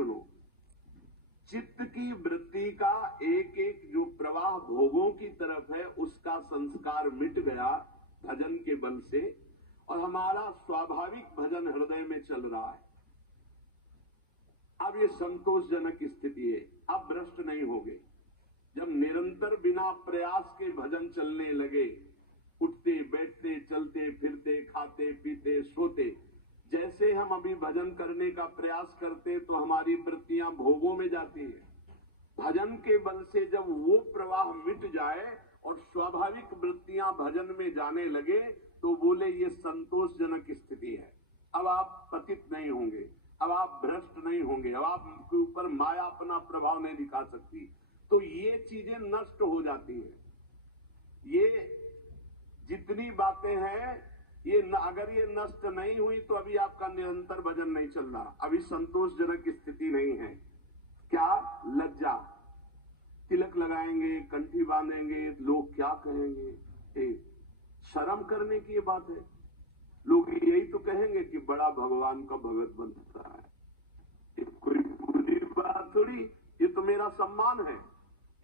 सुनो, चित्त की वृत्ति का एक एक जो प्रवाह भोगों की तरफ है उसका संस्कार मिट गया भजन के बल से, और हमारा स्वाभाविक भजन हृदय में चल रहा है। अब ये संतोषजनक स्थिति है, अब भ्रष्ट नहीं होगे। जब निरंतर बिना प्रयास के भजन चलने लगे, उठते बैठते चलते फिरते खाते पीते सोते, जैसे हम अभी भजन करने का प्रयास करते तो हमारी वृत्तियां भोगों में जाती है। भजन के बल से जब वो प्रवाह मिट जाए और स्वाभाविक वृत्तियां भजन में जाने लगे तो बोले ये संतोषजनक स्थिति है। अब आप पतित नहीं होंगे, अब आप भ्रष्ट नहीं होंगे, अब आपके ऊपर माया अपना प्रभाव नहीं दिखा सकती। तो ये चीजें नष्ट हो जाती हैं। ये जितनी बातें हैं ये अगर ये नष्ट नहीं हुई तो अभी आपका निरंतर भजन नहीं चल रहा, अभी संतोषजनक स्थिति नहीं है। क्या? लज्जा। तिलक लगाएंगे, कंठी बांधेंगे, लोग क्या कहेंगे? शर्म करने की ये बात है। लोग यही तो कहेंगे कि बड़ा भगवान का भगत बनता है। ये कोई बुरी बात थोड़ी, ये तो मेरा सम्मान है।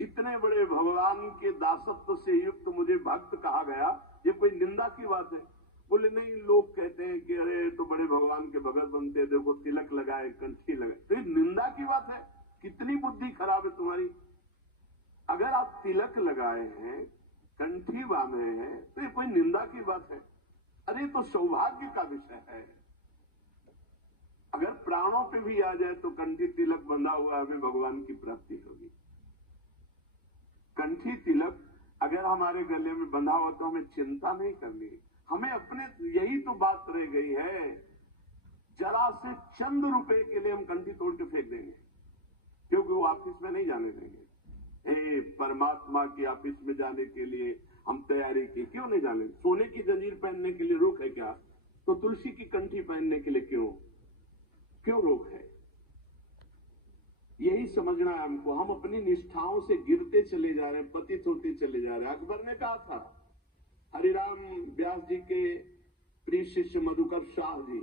इतने बड़े भगवान के दासत्व से युक्त मुझे भक्त कहा गया, ये कोई निंदा की बात है? बोले नहीं, लोग कहते हैं कि अरे तो बड़े भगवान के भगत बनते, देखो तिलक लगाए, कंठी लगाए, तो ये निंदा की बात है? कितनी बुद्धि खराब है तुम्हारी। अगर आप तिलक लगाए हैं, कंठी बांधे हैं, तो ये कोई निंदा की बात है? अरे तो सौभाग्य का विषय है। अगर प्राणों पे भी आ जाए तो कंठी तिलक बंधा हुआ हमें भगवान की प्राप्ति होगी। कंठी तिलक अगर हमारे गले में बंधा हुआ तो हमें चिंता नहीं करनी, हमें अपने, यही तो बात रह गई है। जरा से चंद रुपए के लिए हम कंठी तोड़ के फेंक देंगे, क्योंकि वो ऑफिस में नहीं जाने देंगे। हे परमात्मा की ऑफिस में जाने के लिए हम तैयारी की, क्यों नहीं जाने? सोने की जंजीर पहनने के लिए रोक है क्या? तो तुलसी की कंठी पहनने के लिए क्यों रोक है? यही समझना है हमको। हम अपनी निष्ठाओं से गिरते चले जा रहे हैं, पतित होते चले जा रहे हैं। अकबर ने कहा था, हरिराम व्यास जी के प्रिय शिष्य मधुकर शाह जी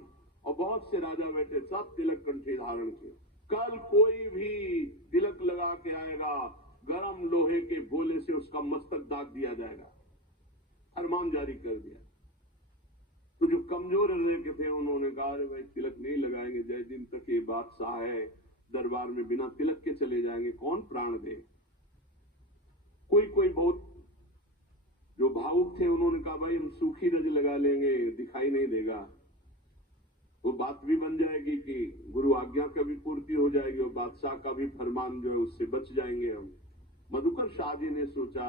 और बहुत से राजा बैठे, सब तिलक कंठी धारण किए। कल कोई भी तिलक लगा के आएगा, गरम लोहे के गोले से उसका मस्तक दाग दिया जाएगा। फरमान जारी कर दिया। तो जो कमजोर हृदय के थे उन्होंने कहा, अरे भाई तिलक नहीं लगाएंगे, जय दिन तक ये बादशाह है, दरबार में बिना तिलक के चले जाएंगे, कौन प्राण दे? कोई बहुत जो भावुक थे उन्होंने कहा, भाई हम सूखी रज लगा लेंगे, दिखाई नहीं देगा। वो बात भी बन जाएगी कि गुरु आज्ञा का भी पूर्ति हो जाएगी और बादशाह का भी फरमान जो है उससे बच जाएंगे हम। मधुकर शाह जी ने सोचा,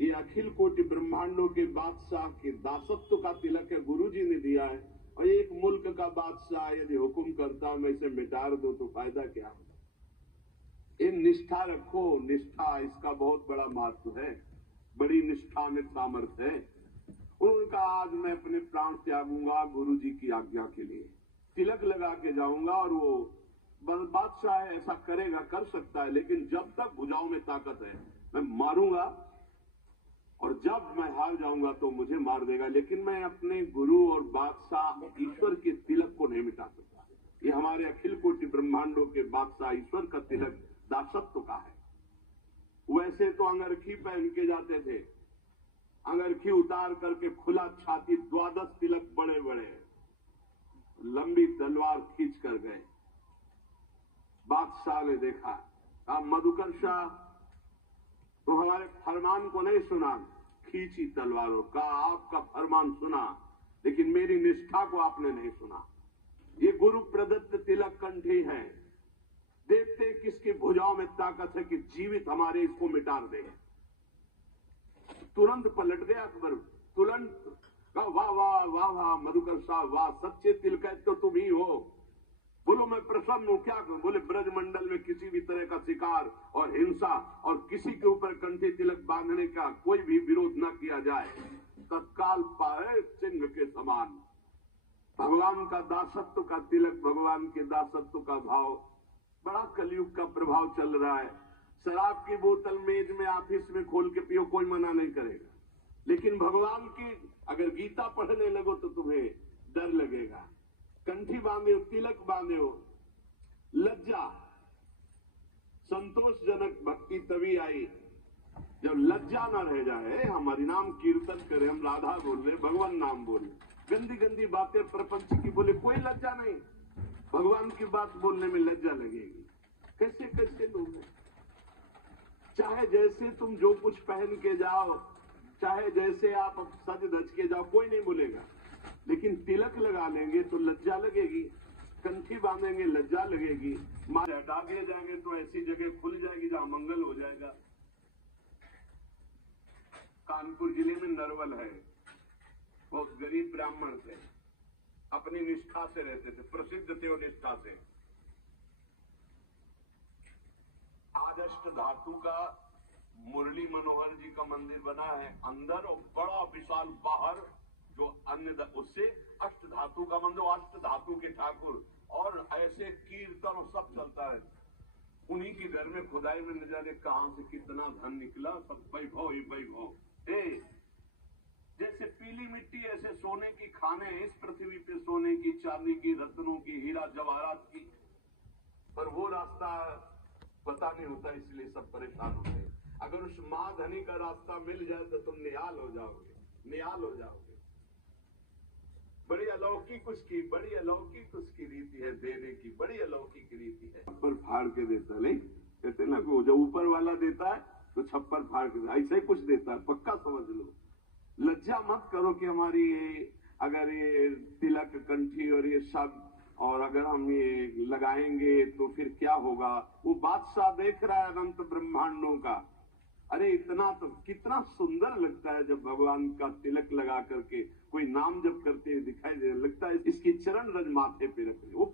ये अखिल कोटि ब्रह्मांडों के बादशाह के दासत्व का तिलक है, गुरु जी ने दिया है, और एक मुल्क का बादशाह यदि हुक्म करता मैं इसे मिटा दो तो फायदा क्या? ये निष्ठा रखो, निष्ठा, इसका बहुत बड़ा महत्व है। बड़ी निष्ठा में सामर्थ्य है। उन्होंने कहा, आज मैं अपने प्राण त्यागूंगा गुरु जी की आज्ञा के लिए, तिलक लगा के जाऊंगा। और वो बादशाह है, ऐसा करेगा, कर सकता है, लेकिन जब तक भुजाओं में ताकत है मैं मारूंगा, और जब मैं हार जाऊंगा तो मुझे मार देगा, लेकिन मैं अपने गुरु और बादशाह ईश्वर के तिलक को नहीं मिटा सकता। ये हमारे अखिल कोटि ब्रह्मांडों के बादशाह ईश्वर का तिलक दासत्व का है। वैसे तो अंगरखी पहन के जाते थे, अंगरखी उतार करके खुला छाती, 12 तिलक बड़े बड़े, लंबी तलवार खींच कर गए। बादशाह ने देखा, अब मधुकर शाह तो हमारे फरमान को नहीं सुना, खींची तलवारों का, आपका फरमान सुना लेकिन मेरी निष्ठा को आपने नहीं सुना। ये गुरु प्रदत्त तिलक कंठी है, देखते किसकी भुजाओं में ताकत है कि जीवित हमारे इसको मिटा दे। तुरंत पलट गया अकबर, तुरंत कहा, वाह वाह वाह वाह मधुकर शाह, वाह, सच्चे तिलक तो तुम ही हो। बोलो मैं प्रसन्न हूं। क्या करूं? बोले ब्रजमंडल में किसी भी तरह का शिकार और हिंसा और किसी के ऊपर कंठी तिलक बांधने का कोई भी विरोध न किया जाए, तत्काल पाए सिंह के समान। भगवान का दासत्व का तिलक, भगवान के दासत्व का भाव, बड़ा कलयुग का प्रभाव चल रहा है। शराब की बोतल मेज में ऑफिस में खोल के पियो, कोई मना नहीं करेगा, लेकिन भगवान की अगर गीता पढ़ने लगो तो तुम्हें डर लगेगा। कंठी बांधे हो, तिलक बांधे हो, लज्जा, संतोषजनक भक्ति तभी आई जब लज्जा न रह जाए। हम हरिनाम कीर्तन करें, हम राधा बोल रहे, भगवान नाम बोले, गंदी गंदी बातें प्रपंच की बोले, कोई लज्जा नहीं। भगवान की बात बोलने में लज्जा लगेगी। कैसे कैसे लोग हैं। चाहे जैसे तुम जो कुछ पहन के जाओ, चाहे जैसे आप सज धज के जाओ, कोई नहीं बोलेगा। लेकिन तिलक लगा लेंगे तो लज्जा लगेगी, कंठी बांधेंगे लज्जा लगेगी, माल हटा दिए जाएंगे तो ऐसी जगह खुल जाएगी जहां मंगल हो जाएगा। कानपुर जिले में नरवल है, बहुत गरीब ब्राह्मण थे, अपनी निष्ठा से रहते थे, प्रसिद्ध थे और निष्ठा से। आज अष्ट धातु का मुरली मनोहर जी का मंदिर बना है अंदर, और बड़ा विशाल बाहर जो अन्य उससे अष्ट धातु का मंदिर, अष्ट धातु के ठाकुर, और ऐसे कीर्तन सब चलता है। उन्हीं के घर में खुदाई में न जाने कहां से कितना धन निकला, सब वैभव ही वैभव। जैसे पीली मिट्टी ऐसे सोने की खाने इस पृथ्वी पे, सोने की, चांदी की, रत्नों की, हीरा जवाहरात की, पर वो रास्ता पता नहीं होता, इसलिए सब परेशान होते हैं। अगर उस माँ धनी का रास्ता मिल जाए तो तुम निहाल हो जाओगे, निहाल हो जाओगे। बड़ी अलौकिक उसकी, बड़ी अलौकिक उसकी रीति है देने की, बड़ी अलौकिक रीति है। छप्पर फाड़ के देता, नहीं कहते ना, वो जो ऊपर वाला देता है तो छप्पर फाड़ के, ऐसा ही कुछ देता है, पक्का समझ लो। लज्जा मत करो कि हमारी अगर ये तिलक, कंठी और ये सब, और अगर हम ये लगाएंगे तो फिर क्या होगा। वो बादशाह देख रहा है अनंत ब्रह्मांडों का। अरे इतना तो कितना सुंदर लगता है जब भगवान का तिलक लगा करके कोई नाम जप करते दिखाई दे, लगता है इसकी चरण रज माथे पे रख, वो